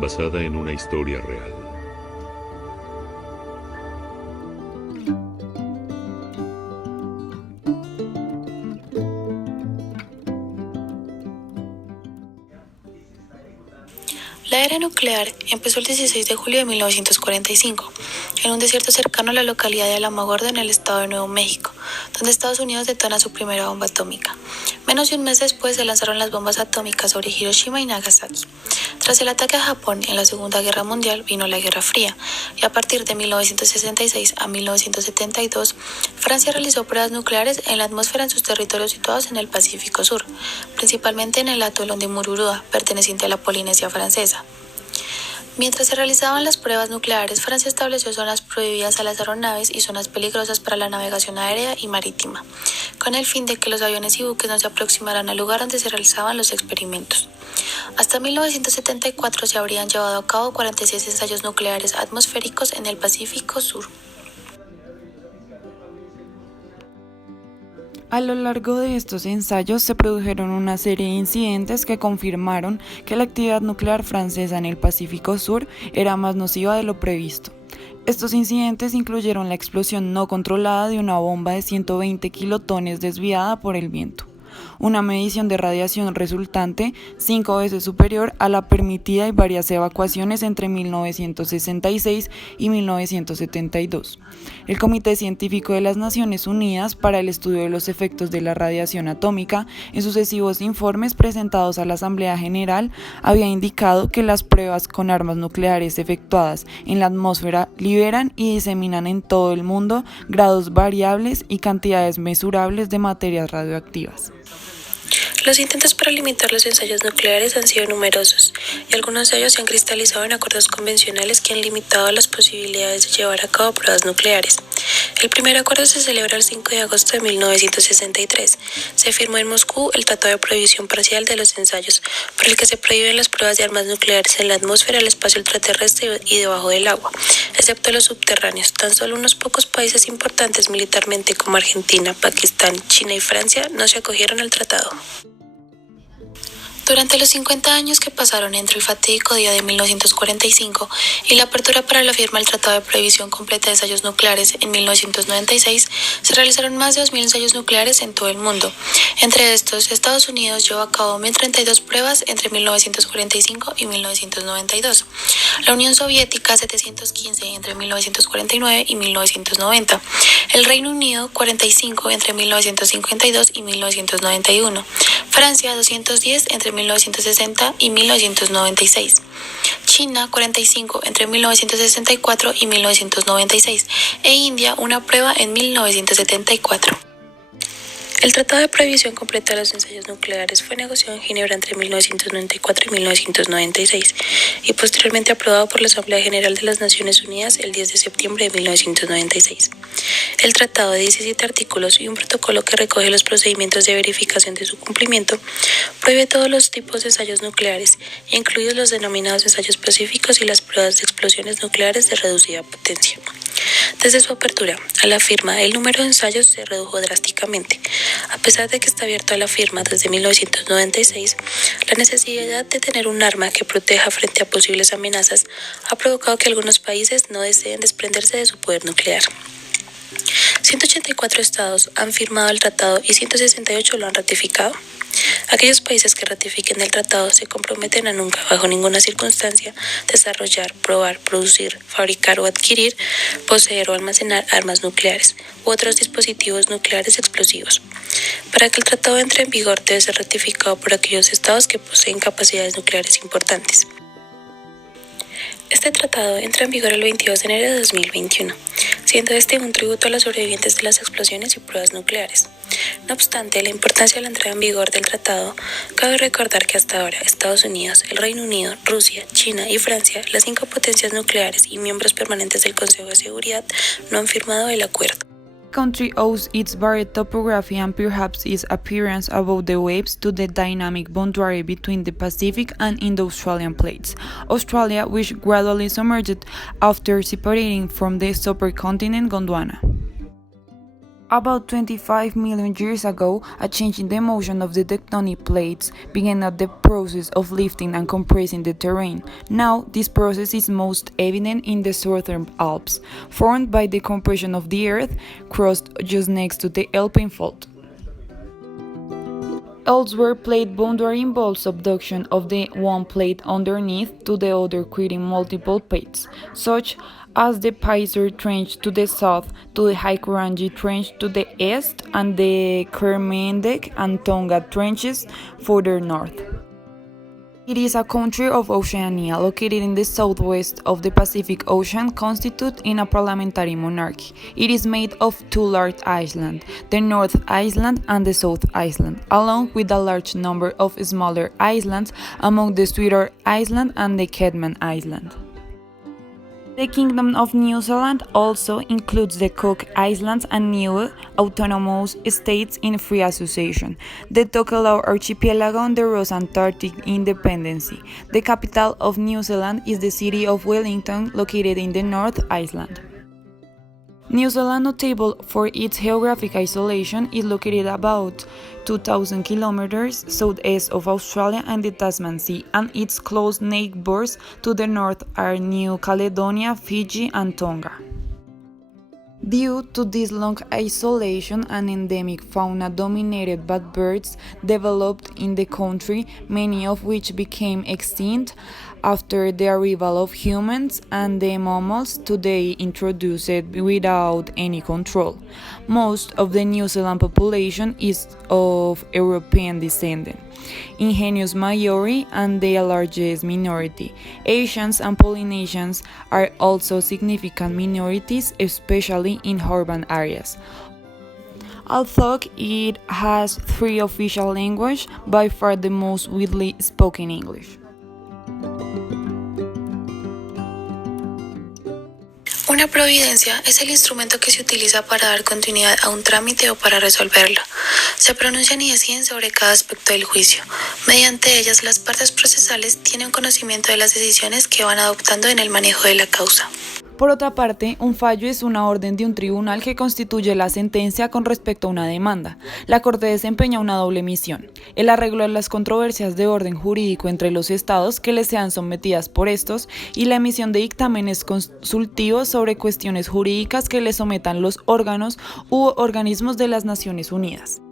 basada en una historia real. La era nuclear empezó el 16 de julio de 1945, en un desierto cercano a la localidad de Alamogordo en el estado de Nuevo México, donde Estados Unidos detona su primera bomba atómica. Menos de un mes después se lanzaron las bombas atómicas sobre Hiroshima y Nagasaki. Tras el ataque a Japón en la Segunda Guerra Mundial vino la Guerra Fría, y a partir de 1966 a 1972, Francia realizó pruebas nucleares en la atmósfera en sus territorios situados en el Pacífico Sur, principalmente en el atolón de Mururoa, perteneciente a la Polinesia Francesa. Mientras se realizaban las pruebas nucleares, Francia estableció zonas prohibidas a las aeronaves y zonas peligrosas para la navegación aérea y marítima, con el fin de que los aviones y buques no se aproximaran al lugar donde se realizaban los experimentos. Hasta 1974 se habrían llevado a cabo 46 ensayos nucleares atmosféricos en el Pacífico Sur. A lo largo de estos ensayos se produjeron una serie de incidentes que confirmaron que la actividad nuclear francesa en el Pacífico Sur era más nociva de lo previsto. Estos incidentes incluyeron la explosión no controlada de una bomba de 120 kilotones desviada por el viento, una medición de radiación resultante 5 veces superior a la permitida y varias evacuaciones entre 1966 y 1972. El Comité Científico de las Naciones Unidas para el Estudio de los Efectos de la Radiación Atómica, en sucesivos informes presentados a la Asamblea General, había indicado que las pruebas con armas nucleares efectuadas en la atmósfera liberan y diseminan en todo el mundo grados variables y cantidades mesurables de materias radioactivas. Los intentos para limitar los ensayos nucleares han sido numerosos, y algunos de ellos se han cristalizado en acuerdos convencionales que han limitado las posibilidades de llevar a cabo pruebas nucleares. El primer acuerdo se celebra el 5 de agosto de 1963. Se firmó en Moscú el Tratado de Prohibición Parcial de los Ensayos, por el que se prohíben las pruebas de armas nucleares en la atmósfera, el espacio ultraterrestre y debajo del agua, excepto los subterráneos. Tan solo unos pocos países importantes militarmente como Argentina, Pakistán, China y Francia no se acogieron al tratado. Durante los 50 años que pasaron entre el fatídico día de 1945 y la apertura para la firma del Tratado de Prohibición Completa de Ensayos Nucleares en 1996, se realizaron más de 2.000 ensayos nucleares en todo el mundo. Entre estos, Estados Unidos llevó a cabo 1.032 pruebas entre 1945 y 1992. La Unión Soviética 715 entre 1949 y 1990. El Reino Unido 45 entre 1952 y 1991. Francia 210 entre 1960 y 1996. China 45 entre 1964 y 1996 e India una prueba en 1974. El Tratado de Prohibición Completa de los Ensayos Nucleares fue negociado en Ginebra entre 1994 y 1996 y posteriormente aprobado por la Asamblea General de las Naciones Unidas el 10 de septiembre de 1996. El tratado de 17 artículos y un protocolo que recoge los procedimientos de verificación de su cumplimiento prohíbe todos los tipos de ensayos nucleares, incluidos los denominados ensayos pacíficos y las pruebas de explosiones nucleares de reducida potencia. Desde su apertura a la firma, el número de ensayos se redujo drásticamente. A pesar de que está abierto a la firma desde 1996, la necesidad de tener un arma que proteja frente a posibles amenazas ha provocado que algunos países no deseen desprenderse de su poder nuclear. 184 estados han firmado el tratado y 168 lo han ratificado. Aquellos países que ratifiquen el tratado se comprometen a nunca, bajo ninguna circunstancia, desarrollar, probar, producir, fabricar o adquirir, poseer o almacenar armas nucleares u otros dispositivos nucleares explosivos. Para que el tratado entre en vigor debe ser ratificado por aquellos estados que poseen capacidades nucleares importantes. Este tratado entra en vigor el 22 de enero de 2021, siendo este un tributo a los sobrevivientes de las explosiones y pruebas nucleares. No obstante la importancia de la entrada en vigor del tratado, cabe recordar que hasta ahora Estados Unidos, el Reino Unido, Rusia, China y Francia, las 5 potencias nucleares y miembros permanentes del Consejo de Seguridad, no han firmado el acuerdo. The country owes its varied topography and perhaps its appearance above the waves to the dynamic boundary between the Pacific and Indo-Australian plates. Australia, which gradually submerged after separating from the supercontinent Gondwana. About 25 million years ago, a change in the motion of the tectonic plates began at the process of lifting and compressing the terrain. Now, this process is most evident in the Southern Alps, formed by the compression of the Earth crust just next to the Alpine fault. Elsewhere, plate boundary involves subduction of the one plate underneath to the other, creating multiple plates, such as the Pizer Trench to the south, to the Haikurangi Trench to the east, and the Kermendek and Tonga Trenches further north. It is a country of Oceania, located in the southwest of the Pacific Ocean, constituted in a parliamentary monarchy. It is made of two large islands, the North Island and the South Island, along with a large number of smaller islands, among the Sweeter Island and the Kedman Island. The Kingdom of New Zealand also includes the Cook Islands and new autonomous states in free association, the Tokelau Archipelago and the Ross Antarctic Independency. The capital of New Zealand is the city of Wellington, located in the North Island. New Zealand, notable for its geographic isolation, is located about 2,000 kilometers southeast of Australia and the Tasman Sea, and its close neighbors to the north are New Caledonia, Fiji, and Tonga. Due to this long isolation, an endemic fauna dominated by birds developed in the country, many of which became extinct after the arrival of humans, and the mammals today introduced without any control. Most of the New Zealand population is of European descent. Ingenious Maori and the largest minority. Asians and Polynesians are also significant minorities, especially in urban areas. Although it has three official languages, by far the most widely spoken English. Una providencia es el instrumento que se utiliza para dar continuidad a un trámite o para resolverlo. Se pronuncian y deciden sobre cada aspecto del juicio. Mediante ellas, las partes procesales tienen conocimiento de las decisiones que van adoptando en el manejo de la causa. Por otra parte, un fallo es una orden de un tribunal que constituye la sentencia con respecto a una demanda. La Corte desempeña una doble misión: el arreglo de las controversias de orden jurídico entre los estados que les sean sometidas por estos, y la emisión de dictámenes consultivos sobre cuestiones jurídicas que le sometan los órganos u organismos de las Naciones Unidas.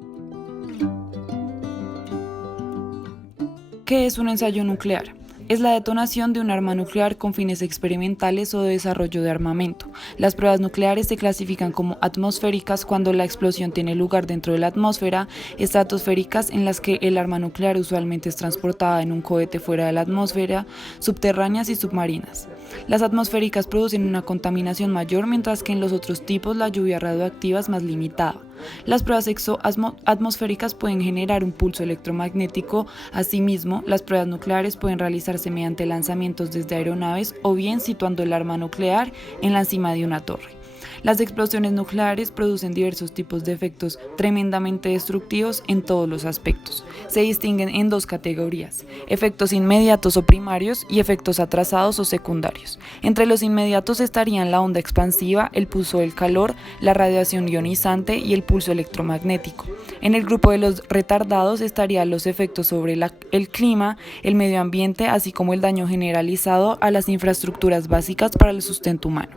¿Qué es un ensayo nuclear? Es la detonación de un arma nuclear con fines experimentales o de desarrollo de armamento. Las pruebas nucleares se clasifican como atmosféricas cuando la explosión tiene lugar dentro de la atmósfera, estratosféricas en las que el arma nuclear usualmente es transportada en un cohete fuera de la atmósfera, subterráneas y submarinas. Las atmosféricas producen una contaminación mayor, mientras que en los otros tipos la lluvia radioactiva es más limitada. Las pruebas exoatmosféricas pueden generar un pulso electromagnético. Asimismo, las pruebas nucleares pueden realizarse mediante lanzamientos desde aeronaves o bien situando el arma nuclear en la cima de una torre. Las explosiones nucleares producen diversos tipos de efectos tremendamente destructivos en todos los aspectos. Se distinguen en dos categorías: efectos inmediatos o primarios y efectos atrasados o secundarios. Entre los inmediatos estarían la onda expansiva, el pulso del calor, la radiación ionizante y el pulso electromagnético. En el grupo de los retardados estarían los efectos sobre el clima, el medio ambiente, así como el daño generalizado a las infraestructuras básicas para el sustento humano.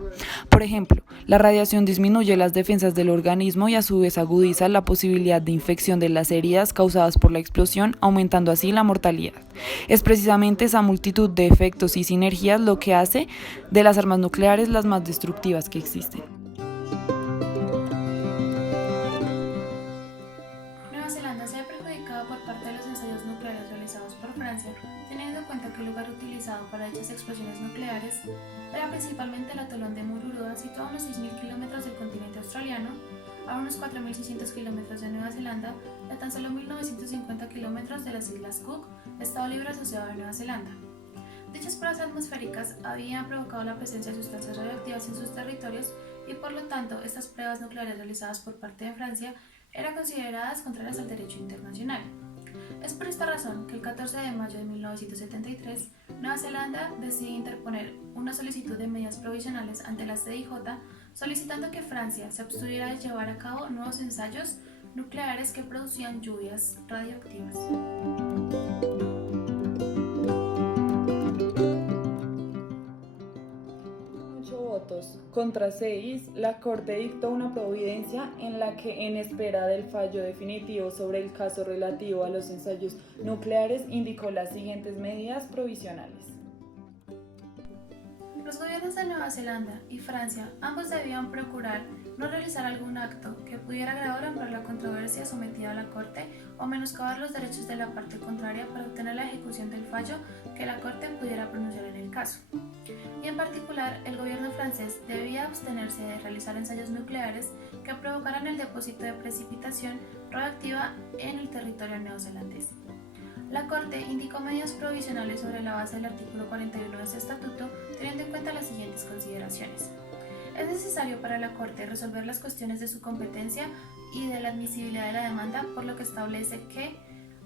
Por ejemplo, la radiación disminuye las defensas del organismo y a su vez agudiza la posibilidad de infección de las heridas causadas por la explosión, aumentando así la mortalidad. Es precisamente esa multitud de efectos y sinergias lo que hace de las armas nucleares las más destructivas que existen. Nueva Zelanda se ve perjudicada por parte de los ensayos nucleares realizados por Francia, teniendo en cuenta que el lugar utilizado para dichas explosiones nucleares era principalmente el atolón de Mururoa, situado a unos 6.000 kilómetros del continente australiano, a unos 4.600 kilómetros de Nueva Zelanda y a tan solo 1.950 kilómetros de las Islas Cook, Estado Libre Asociado de Nueva Zelanda. Dichas pruebas atmosféricas habían provocado la presencia de sustancias radioactivas en sus territorios y por lo tanto estas pruebas nucleares realizadas por parte de Francia eran consideradas contrarias al derecho internacional. Es por esta razón que el 14 de mayo de 1973, Nueva Zelanda decide interponer una solicitud de medidas provisionales ante la CIJ solicitando que Francia se abstuviera de llevar a cabo nuevos ensayos nucleares que producían lluvias radioactivas. 8 votos contra 6, la Corte dictó una providencia en la que, en espera del fallo definitivo sobre el caso relativo a los ensayos nucleares, indicó las siguientes medidas provisionales. Los gobiernos de Nueva Zelanda y Francia ambos debían procurar no realizar algún acto que pudiera agravar o ampliar la controversia sometida a la Corte o menoscabar los derechos de la parte contraria para obtener la ejecución del fallo que la Corte pudiera pronunciar en el caso. Y en particular, el gobierno francés debía abstenerse de realizar ensayos nucleares que provocaran el depósito de precipitación radioactiva en el territorio neozelandés. La Corte indicó medidas provisionales sobre la base del artículo 41 de este estatuto, teniendo en cuenta las siguientes consideraciones. Es necesario para la Corte resolver las cuestiones de su competencia y de la admisibilidad de la demanda, por lo que establece que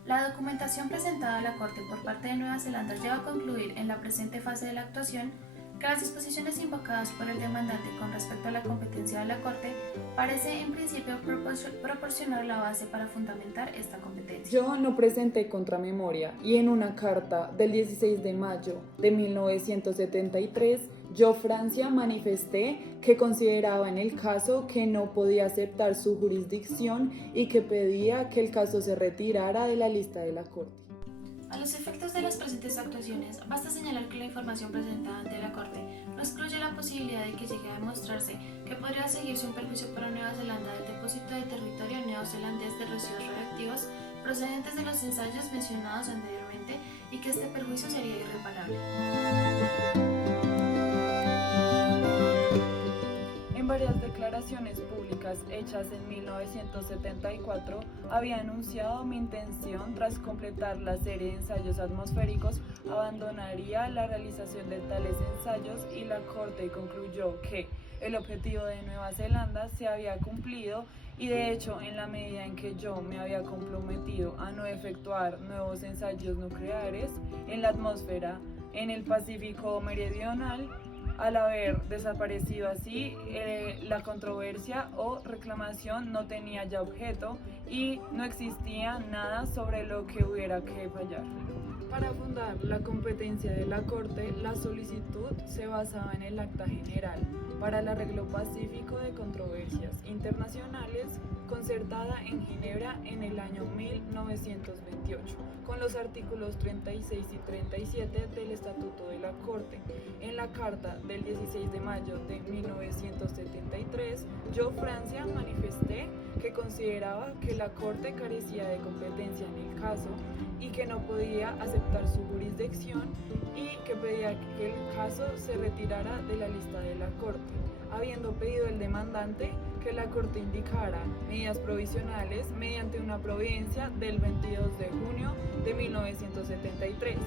la documentación presentada a la Corte por parte de Nueva Zelanda lleva a concluir en la presente fase de la actuación que las disposiciones invocadas por el demandante con respecto a la competencia de la Corte parece en principio proporcionar la base para fundamentar esta competencia. Yo no presenté contramemoria y en una carta del 16 de mayo de 1973, yo, Francia, manifesté que consideraba en el caso que no podía aceptar su jurisdicción y que pedía que el caso se retirara de la lista de la Corte. A los efectos de las presentes actuaciones, basta señalar que la información presentada ante la Corte no excluye la posibilidad de que llegue a demostrarse que podría seguirse un perjuicio para Nueva Zelanda del depósito de territorio neozelandés de residuos radioactivos procedentes de los ensayos mencionados anteriormente y que este perjuicio sería irreparable. En varias declaraciones públicas hechas en 1974, había anunciado mi intención, tras completar la serie de ensayos atmosféricos, abandonaría la realización de tales ensayos, y la Corte concluyó que el objetivo de Nueva Zelanda se había cumplido y, de hecho, en la medida en que yo me había comprometido a no efectuar nuevos ensayos nucleares en la atmósfera en el Pacífico Meridional, al haber desaparecido así, la controversia o reclamación no tenía ya objeto y no existía nada sobre lo que hubiera que fallar. Para fundar la competencia de la Corte, la solicitud se basaba en el Acta General para el Arreglo Pacífico de Controversias Internacionales, concertada en Ginebra en el año 1928, con los artículos 36 y 37 del Estatuto de la Corte. En la carta del 16 de mayo de 1973, yo, Francia, manifesté que consideraba que la Corte carecía de competencia en el caso y que no podía aceptar su jurisdicción, y que pedía que el caso se retirara de la lista de la Corte, habiendo pedido el demandante que la Corte indicara medidas provisionales mediante una providencia del 22 de junio de 1973.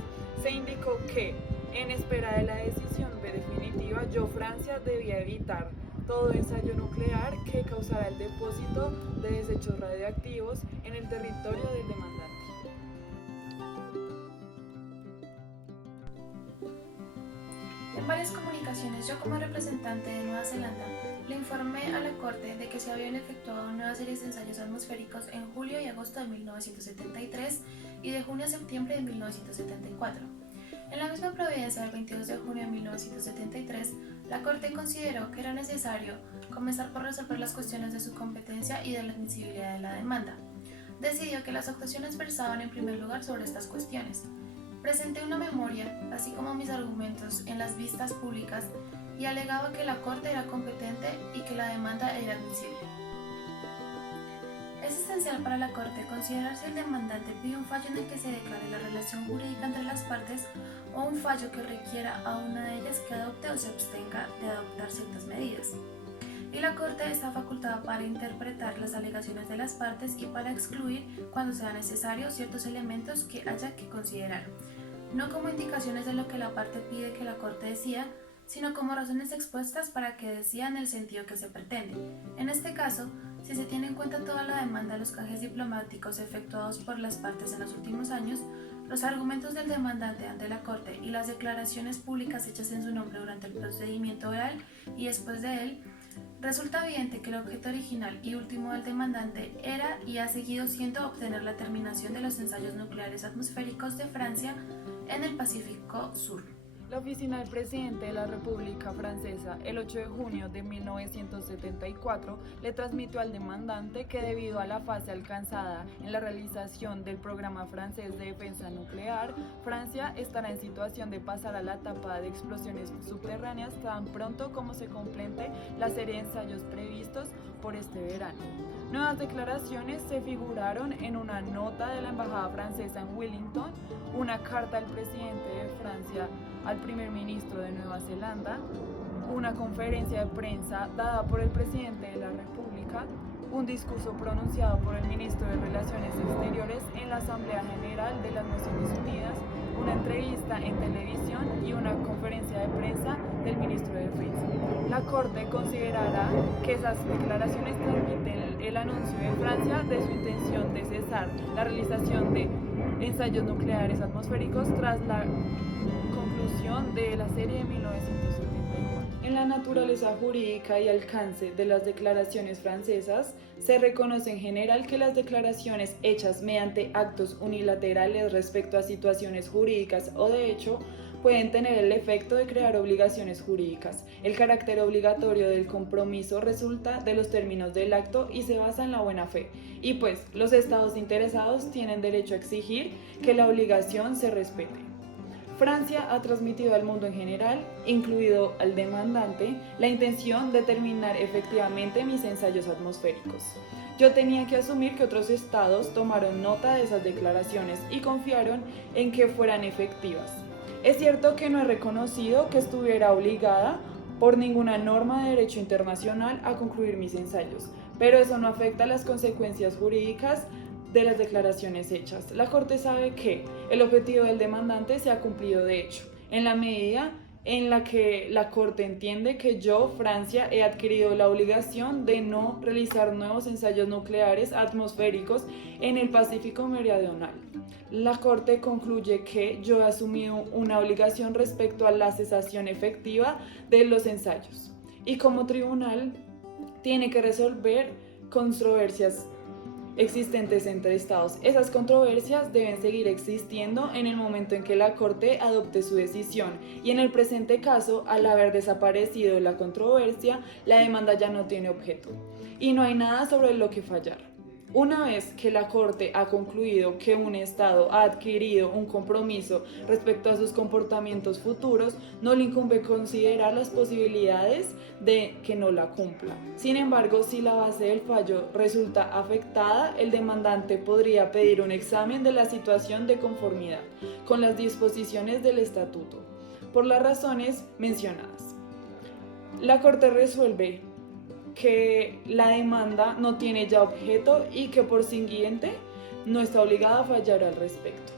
Se indicó que, en espera de la decisión definitiva, yo, Francia, debía evitar todo ensayo nuclear que causara el depósito de desechos radioactivos en el territorio del demandante. En varias comunicaciones, yo como representante de Nueva Zelanda le informé a la Corte de que se habían efectuado nuevas series de ensayos atmosféricos en julio y agosto de 1973 y de junio a septiembre de 1974. En la misma providencia del 22 de junio de 1973, la Corte consideró que era necesario comenzar por resolver las cuestiones de su competencia y de la admisibilidad de la demanda. Decidió que las actuaciones versaban en primer lugar sobre estas cuestiones. Presenté una memoria, así como mis argumentos, en las vistas públicas y alegaba que la Corte era competente y que la demanda era admisible. Es esencial para la Corte considerar si el demandante pide un fallo en el que se declare la relación jurídica entre las partes o un fallo que requiera a una de ellas que adopte o se abstenga de adoptar ciertas medidas. Y la Corte está facultada para interpretar las alegaciones de las partes y para excluir, cuando sea necesario, ciertos elementos que haya que considerar, no como indicaciones de lo que la parte pide que la Corte decida, sino como razones expuestas para que decidan el sentido que se pretende. En este caso, si se tiene en cuenta toda la demanda, los canjes diplomáticos efectuados por las partes en los últimos años, los argumentos del demandante ante la Corte y las declaraciones públicas hechas en su nombre durante el procedimiento oral y después de él, Resulta evidente que el objeto original y último del demandante era y ha seguido siendo obtener la terminación de los ensayos nucleares atmosféricos de Francia en el Pacífico Sur. La oficina del presidente de la República Francesa, el 8 de junio de 1974, le transmitió al demandante que debido a la fase alcanzada en la realización del programa francés de defensa nuclear, Francia estará en situación de pasar a la etapa de explosiones subterráneas tan pronto como se complete la serie de ensayos previstos por este verano. Nuevas declaraciones se figuraron en una nota de la embajada francesa en Wellington, una carta del presidente de Francia al primer ministro de Nueva Zelanda, una conferencia de prensa dada por el presidente de la República, un discurso pronunciado por el ministro de Relaciones Exteriores en la Asamblea General de las Naciones Unidas, una entrevista en televisión y una conferencia de prensa del ministro de Defensa. La Corte considerará que esas declaraciones transmiten el anuncio de Francia de su intención de cesar la realización de ensayos nucleares atmosféricos tras la conclusión de la serie de 1974. En la naturaleza jurídica y alcance de las declaraciones francesas, se reconoce en general que las declaraciones hechas mediante actos unilaterales respecto a situaciones jurídicas o de hecho pueden tener el efecto de crear obligaciones jurídicas. El carácter obligatorio del compromiso resulta de los términos del acto y se basa en la buena fe. Y pues, los estados interesados tienen derecho a exigir que la obligación se respete. Francia ha transmitido al mundo en general, incluido al demandante, la intención de terminar efectivamente mis ensayos atmosféricos. Yo tenía que asumir que otros estados tomaron nota de esas declaraciones y confiaron en que fueran efectivas. Es cierto que no he reconocido que estuviera obligada por ninguna norma de derecho internacional a concluir mis ensayos, pero eso no afecta las consecuencias jurídicas de las declaraciones hechas. La Corte sabe que el objetivo del demandante se ha cumplido de hecho, en la medida en la que la Corte entiende que yo, Francia, he adquirido la obligación de no realizar nuevos ensayos nucleares atmosféricos en el Pacífico Meridional. La Corte concluye que yo he asumido una obligación respecto a la cesación efectiva de los ensayos y como tribunal tiene que resolver controversias existentes entre estados. Esas controversias deben seguir existiendo en el momento en que la Corte adopte su decisión y en el presente caso, al haber desaparecido la controversia, la demanda ya no tiene objeto y no hay nada sobre lo que fallar. Una vez que la Corte ha concluido que un Estado ha adquirido un compromiso respecto a sus comportamientos futuros, no le incumbe considerar las posibilidades de que no la cumpla. Sin embargo, si la base del fallo resulta afectada, el demandante podría pedir un examen de la situación de conformidad con las disposiciones del Estatuto, por las razones mencionadas. La Corte resuelve que la demanda no tiene ya objeto y que por consiguiente no está obligada a fallar al respecto.